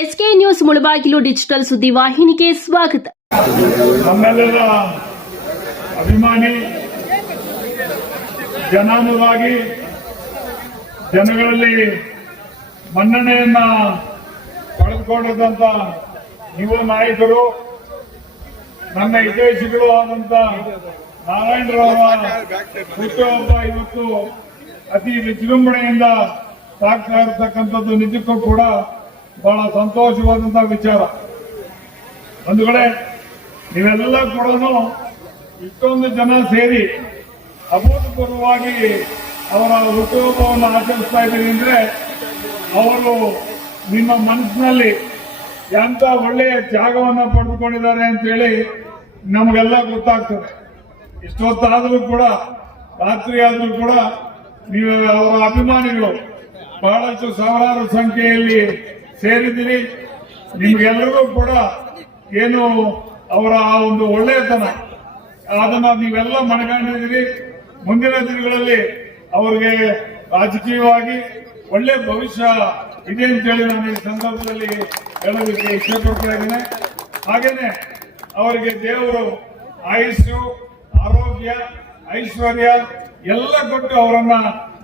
SK news Mulbagal digital ಸುದ್ದಿವಾಹಿನಿಗೆ ಸ್ವಾಗತ. ನಮ್ಮೆಲ್ಲರ ಅಭಿಮಾನಿ, ಜನಾನುರಾಗಿ, ಜನಗಳಲ್ಲಿ ಮನ್ನಣೆಯನ್ನ ಪಡೆದುಕೊಂಡಿದ್ದಂತ ಯುವ ನಾಯಕರು, ನನ್ನ ಹಿತೈಷಿಗಳು ಆದಂತ ನಾರಾಯಣರಾವ್ ಹುಟ್ಟುಹಬ್ಬ ಇವತ್ತು ಅತಿ ವಿಜೃಂಭಣೆಯಿಂದ ಸಾಗ್ತಾ ಇರತಕ್ಕಂಥದ್ದು ನಿಜಕ್ಕೂ ಕೂಡ ಬಹಳ ಸಂತೋಷವಾದಂತಹ ವಿಚಾರ. ಒಂದು ಕಡೆ ನೀವೆಲ್ಲ ಕೂಡ ಇಷ್ಟೊಂದು ಜನ ಸೇರಿ ಅಭೂತಪೂರ್ವವಾಗಿ ಅವರ ಹುಟ್ಟುಹಬ್ಬವನ್ನು ಆಚರಿಸ್ತಾ ಇದ್ದೀರಿ ಅಂದ್ರೆ ಅವರು ನಿಮ್ಮ ಮನಸ್ಸಿನಲ್ಲಿ ಎಂತ ಒಳ್ಳೆಯ ತ್ಯಾಗವನ್ನ ಪಡೆದುಕೊಂಡಿದ್ದಾರೆ ಅಂತೇಳಿ ನಮಗೆಲ್ಲ ಗೊತ್ತಾಗ್ತದೆ. ಇಷ್ಟೊತ್ತಾದರೂ ಕೂಡ, ರಾತ್ರಿ ಆದರೂ ಕೂಡ ನೀವು ಅವರ ಅಭಿಮಾನಿಗಳು ಬಹಳಷ್ಟು ಸಾವಿರಾರು ಸಂಖ್ಯೆಯಲ್ಲಿ ಸೇರಿದ್ದೀರಿ. ನಿಮ್ಗೆಲ್ಲರಿಗೂ ಕೂಡ ಏನು ಅವರ ಒಂದು ಒಳ್ಳೆಯತನ ಅದನ್ನ ನೀವೆಲ್ಲ ಮನಗಂಡಿದ್ದೀರಿ. ಮುಂದಿನ ದಿನಗಳಲ್ಲಿ ಅವರಿಗೆ ರಾಜಕೀಯವಾಗಿ ಒಳ್ಳೆ ಭವಿಷ್ಯ ಇದೆ ಅಂತೇಳಿ ನಾನು ಈ ಸಂದರ್ಭದಲ್ಲಿ ಹೇಳೋದಕ್ಕೆ ಇಷ್ಟಪಡ್ತಾ ಇದ್ದೇನೆ. ಹಾಗೇನೆ ಅವರಿಗೆ ದೇವರು ಆಯುಷ್ಯು, ಆರೋಗ್ಯ, ಐಶ್ವರ್ಯ ಎಲ್ಲ ಕೊಟ್ಟು ಅವರನ್ನ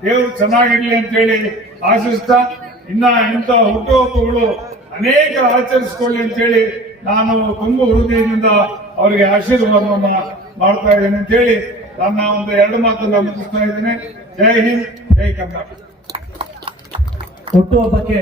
ದೇವರು ಚೆನ್ನಾಗಿರ್ಲಿ ಅಂತೇಳಿ ಆಶಿಸ್ತಾ, ಇನ್ನ ಇಂಥ ಹುಟ್ಟುಹಬ್ಬಗಳು ಅನೇಕ ಆಚರಿಸಿಕೊಳ್ಳಿ ಅಂತೇಳಿ ನಾನು ತುಂಬ ಹೃದಯದಿಂದ ಅವರಿಗೆ ಆಶೀರ್ವಾದವನ್ನ ಮಾಡ್ತಾ ಇದ್ದೇನೆ ಅಂತೇಳಿ ನನ್ನ ಒಂದು ಎರಡು ಮಾತನ್ನ ಮುಗಿಸ್ತಾ ಇದ್ದೇನೆ. ಜೈ ಹಿಂದ್, ಜೈ ಕರ್ನಾಟಕ. ಹುಟ್ಟುಹಬ್ಬಕ್ಕೆ